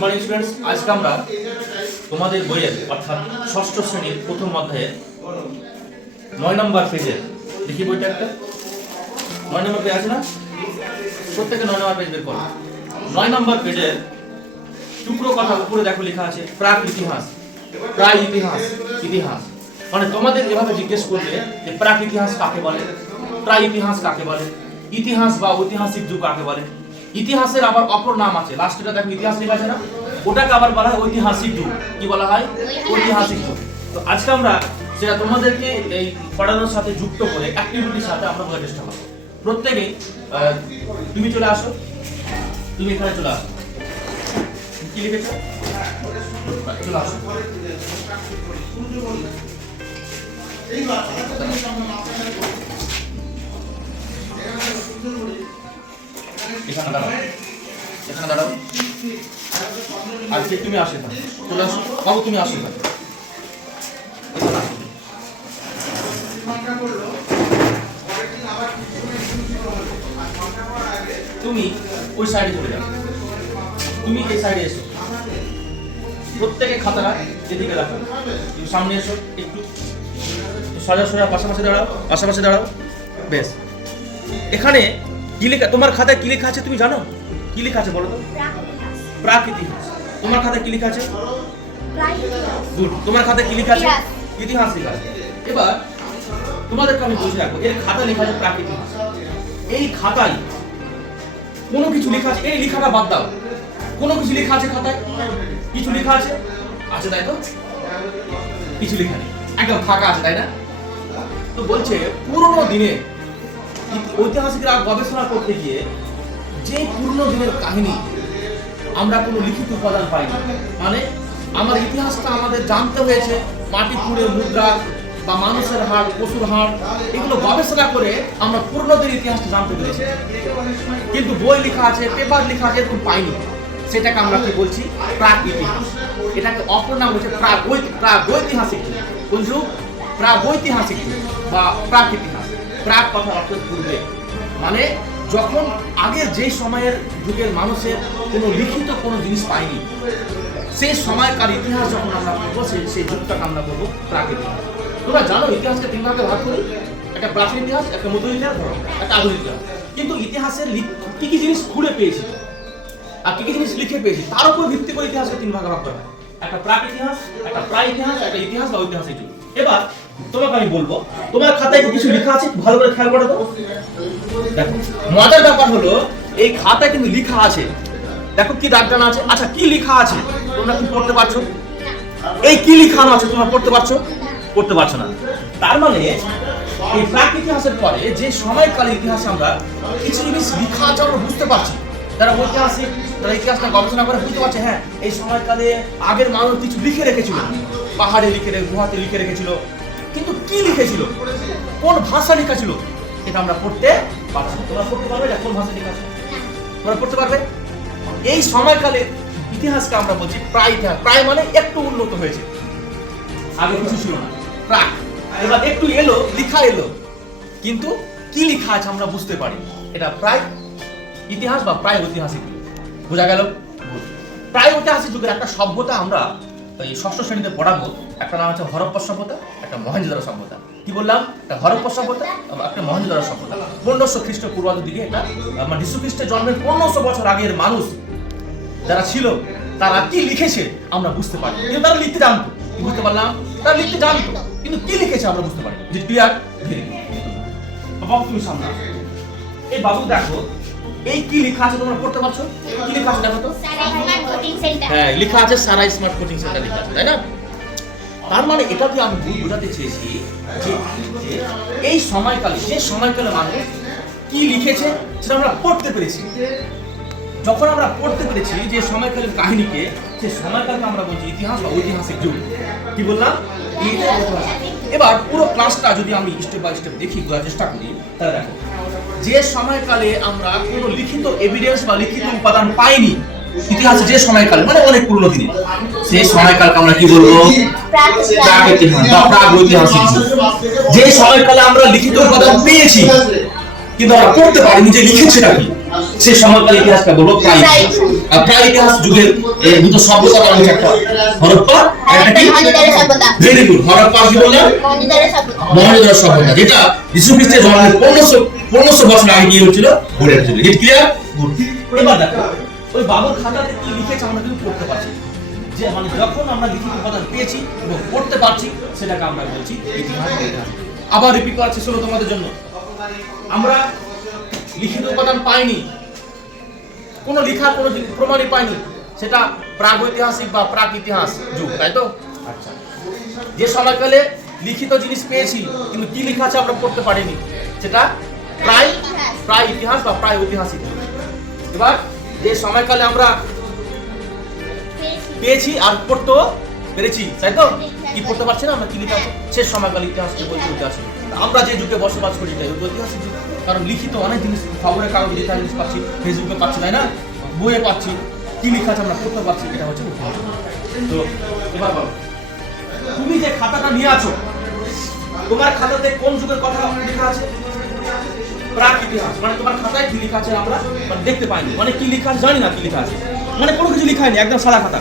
Good morning students, আজকে আমরা তোমাদের বইয়ের অর্থাৎ ষষ্ঠ শ্রেণীর প্রথম অধ্যায়ের 9 নম্বর পেজে দেখি বইটা একটা 9 নম্বর পেজ আছে না? প্রত্যেকে 9 নম্বর পেজ বের করো। 9 নম্বর পেজের টুকরো কথা উপরে দেখো লেখা আছে প্রাক ইতিহাস। প্রাক ইতিহাস, ইতিহাস মানে তোমাদের এভাবে জিজ্ঞেস করবে যে প্রাক ইতিহাস কাকে বলে, প্রাক ইতিহাস কাকে বলে, ইতিহাস বা ঐতিহাসিক যুগ কাকে বলে। ইতিহাসের আবার অপর নাম আছে, লাস্টটা দেখো ইতিহাস লেখা আছে না, ওটাকে আবার বলা হয় ঐতিহাসিক যুগ। কি বলা হয়? ঐতিহাসিক যুগ। তো আজকে আমরা সেটা তোমাদেরকে এই পড়ানোর সাথে যুক্ত করে অ্যাক্টিভিটির সাথে আমরা বোঝার চেষ্টা করব। প্রত্যেকে তুমি চলে আসো, তুমি এখানে চলে আসো। কি লিখেছো? চলে আসো। এখানে দাঁড়াও, এখানে দাঁড়াও। আর তুমি আসো এখানে, চলে আসো বাবু, তুমি আসো এখানে। তুমি ওই সাইডে চলে যাও, তুমি এই সাইডে এসো। প্রত্যেকে খাতাটা এদিকে রাখো, তুমি সামনে এসো, একটু সোজা সোজা পাশাপাশি দাঁড়াও, পাশাপাশি দাঁড়াও। বেশ, এখানে কি লেখা? তোমার খাতায় কি লেখা আছে তুমি জানো? কি লেখা আছে বলো তো? প্রাক ইতিহাস। তোমার খাতায় কি লেখা আছে? গুড। তোমার খাতায় কি লেখা আছে? ইতিহাস লেখা আছে। এবার তোমাদেরকে আমি বুঝে রাখবো, এর খাতা লেখা আছে প্রাক ইতিহাস। এই খাতায় কোনো কিছু লেখা আছে? এই লেখাটা বাদ দাও, কোনো কিছু লেখা আছে খাতায়? কিছু লেখা আছে? আছে তাই তো? কিছু লেখা নেই, একদম ফাঁকা আছে তাই না? তো বলছে পুরোনো দিনে ঐতিহাসিকরা গবেষণা করতে গিয়ে যে পুরনো দিনের কাহিনী আমরা কোনো লিখিত উপাদান পাইনি, মানে আমার ইতিহাসটা আমাদের জানতে হয়েছে মাটি খুঁড়ে, মুদ্রা বা মানুষের হাড়, পশুর হাড়, এগুলো গবেষণা করে আমরা পুরনো দিনের ইতিহাসটা জানতে পেরেছি। কিন্তু বই লেখা আছে, পেপার লেখা আছে, এরকম পাইনি। সেটাকে আমরা কি বলছি? প্রাক ইতিহাস। এটাকে অপর নাম হচ্ছে প্রাগৈতিহাসিক যুগ। কোন যুগ? প্রাগৈতিহাসিক যুগ বা প্রাক ইতিহাস। প্রাক কথার অর্থ পূর্বে, মানে যখন আগের যে সময়ের যুগের মানুষের কোনো লিখিত কোনো জিনিস পায়নি, সেই সময়কার ইতিহাস যখন আমরা পড়বো, সেই যুগটাকে আমরা বলবো প্রাক ইতিহাস। তোমরা জানো ইতিহাসকে তিন ভাগে ভাগ করি, একটা প্রাচীন ইতিহাস, একটা মধ্য ইতিহাস, একটা আধুনিক ইতিহাস। কিন্তু ইতিহাসের কি কি জিনিস খুঁড়ে পেয়েছি আর কি কি জিনিস লিখে পেয়েছি, তার উপর ভিত্তি করে ইতিহাসকে তিন ভাগে ভাগ করা হয়। একটা প্রাক ইতিহাস, একটা প্রাক ইতিহাস, একটা ইতিহাস বা ঐতিহাসিক যুগ। এবার তোমাকে আমি বলবো, তোমার খাতায় কিছু লেখা আছে, ভালো করে খেয়াল করো তো। দেখো, মজার ব্যাপার হলো এই খাতায় কিন্তু লেখা আছে, দেখো কি দাগ টানা আছে। আচ্ছা, কি লেখা আছে তোমরা কি পড়তে পারছো? এই কি লেখানো আছে তোমরা পড়তে পারছো? পড়তে পারছো না। তার মানে এই প্রাক ইতিহাসের পরে যে সময়কালের ইতিহাসে আমরা কিছু জিনিস লেখা আছে আমরা বুঝতে পারছি। যারা ঐতিহাসিক, তারা ইতিহাসটা গবেষণা করে বুঝতে পারছে, হ্যাঁ এই সময়কালে আগের মানুষ কিছু লিখে রেখেছিল, পাহাড়ে লিখে গুহাতে লিখে রেখেছিল। কিন্তু কি লিখেছিল, কোন ভাষা লেখা ছিল, এটা আমরা পড়তে পারছি। তোমরা পড়তে পারবে না কোন ভাষা লেখা আছে? তোমরা পড়তে পারবে? এই সময়কালে ইতিহাসকে আমরা বলছি প্রায় ইতিহাস। প্রায় মানে একটু উন্নত হয়েছে, আগে কিছু ছিল না, প্রাক। এবার একটু এলো, লেখা এলো, কিন্তু কি লেখা আছে আমরা বুঝতে পারি। এটা প্রায় ইতিহাস বা প্রায় ঐতিহাসিক। বোঝা গেল? প্রায় ঐতিহাসিক যুগের একটা সভ্যতা আমরা এই ষষ্ঠ শ্রেণীতে পড়াবো। একটা নাম হচ্ছে হরপ্পা সভ্যতা, একটা মহেঞ্জোদারো সভ্যতা। কি বললাম? একটা হরপ্পা সভ্যতা, একটা মহেঞ্জোদারো সভ্যতা। 1500 খ্রিস্টপূর্বাব্দের দিকে, এটা মানে যীশু খ্রিস্টের জন্মের 1500 বছর আগের মানুষ যারা ছিল, তারা কি লিখেছে আমরা বুঝতে পারি। কিন্তু তারা লিখতে জানতো, বুঝতে পারলাম, তারা লিখতে জানতো, কিন্তু কি লিখেছে আমরা বুঝতে পারি। যে ক্লিয়ার? বাবু তুমি সামনে, এই বাবু দেখো এই কি লেখা আছে তোমরা পড়তে পারছো? কি লেখা আছে দেখো তো। হ্যাঁ, লেখা আছে সারা স্মার্ট কোচিং সেন্টার লেখা আছে, তাই না? তার মানে এটাকে আমি বোঝাতে চেয়েছি যে এই সময়কালে, যে সময়কালে মানুষ কি লিখেছে সেটা আমরা পড়তে পেরেছি। যখন আমরা পড়তে পেরেছি যে সময়কালের কাহিনীকে, সেই সময়কালকে আমরা বলছি ইতিহাস বা ঐতিহাসিক যুগ। কি বললাম? এবার পুরো ক্লাসটা যদি আমি স্টেপ বাই স্টেপ দেখি, বোঝার চেষ্টা করি, তাহলে দেখো যে সময়কালে আমরা কোনো লিখিত এভিডেন্স বা লিখিত উপাদান পাইনি ইতিহাসে, যে সময়কাল মানে অনেক পুরনো দিনে, সেই সময়কালকে আমরা কি বলবো? প্রাক ইতিহাস বা প্রাগৈতিহাসিক যুগ। যে সময়কালে আমরা লিখিত উপাদান পেয়েছি কিন্তু আমরা পড়তে পারিনি যে লিখেছেটা কি, সেই সময়কাল ইতিহাসটা বলবো প্রাক ইতিহাস। প্রাক ইতিহাস যুগের দুটো সভ্যতা বানানো একটা হরপ্পা আর একটা কি মহেঞ্জোদারো সভ্যতা। Very good. হরপ্পা কি বললাম? মহেঞ্জোদারো সভ্যতা। মহেঞ্জোদারো সভ্যতা, যেটা যীশু খ্রিস্টের জন্মের 1500 বছর আগে গিয়ে হচ্ছিল গড়ে উঠেছিল। It clear? গুড। এবার দেখো ওই বাবুর খাতাতে কি লিখেছে আমরা কিন্তু পড়তে পারছি, যে মানে যখন আমরা লিখিত উপাদান পেয়েছি এবং পড়তে পারছি সেটাকে আমরা বলছি ইতিহাস। আবার রিপিট করার চেষ্টা হলো তোমাদের জন্য। আমরা লিখিত উপাদান পাইনি, কোনো লেখা কোনো প্রমাণই পাইনি, সেটা প্রাগৈতিহাসিক বা প্রাক ইতিহাস যুগ, তাই তো? আচ্ছা, যে সময়কালে লিখিত জিনিস পেয়েছি কিন্তু কি লেখা আছে আমরা পড়তে পারিনি, সেটা প্রায় ইতিহাস বা প্রায় ঐতিহাসিক যুগ। এবার যে সময়কালে আমরা পেয়েছি আর পড়তেও পেরেছি, তাই তো? কি পড়তে পারছি না আমরা, কি লেখা আছে সে সময়কালে ইতিহাসকে বলতে ঐতিহাসিক। আমরা যে যুগে বসবাস করি তাই ঐতিহাসিক যুগ, কারণ লিখিত অনেক জিনিস, খবরের কাগজে লেখা জিনিস পাচ্ছি, ফেসবুকে পাচ্ছি, তাই না? বইয়ে পাচ্ছি, কি লেখা আছে আমরা পড়তে পারছি, এটা হচ্ছে ঐতিহাসিক। তো এবার বলো, তুমি যে খাতাটা নিয়ে আছো, তোমার খাতাতে কোন যুগের কথা লেখা আছে? প্রাক ইতিহাস। মানে তোমার খাতায় কি লেখা আছে আমরা মানে দেখতে পাইনি, মানে কি লেখা আছে জানি না, কি লেখা আছে মানে কোনো কিছু লেখা হয়নি, একদম সাদা খাতা।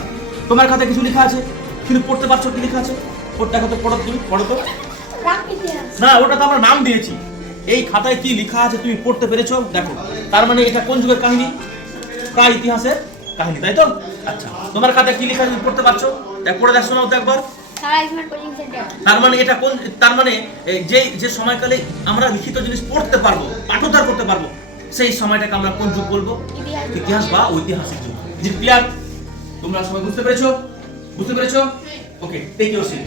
তোমার খাতায় কিছু লেখা আছে কিন্তু পড়তে পারছো কি লেখা আছে? পড়তে খাতা পড়ো, তুমি পড়ো তো। প্রাক ইতিহাস। না, ওটা তো আমরা নাম দিয়েছি। এই খাতায় কি লেখা আছে তুমি পড়তে পেরেছো? দেখো, তার মানে এটা কোন যুগের কাহিনী? প্রায় ইতিহাসের কাহিনী, তাই তো? আচ্ছা, তোমার খাতায় কি লেখা আছে তুমি পড়তে পারছো? দেখ, পড়ে দেখ, শোনাও তো একবার। তার মানে এটা কোন, তার মানে যে সময়কালে আমরা লিখিত জিনিস পড়তে পারবো, পাঠোদ্ধার করতে পারবো, সেই সময়টাকে আমরা কোন যুগ বলবো? ইতিহাস বা ঐতিহাসিক যুগ। জি ক্লিয়ার? তোমরা সবাই বুঝতে পেরেছো? বুঝতে পেরেছো? ওকে, টেক ইউর সিট।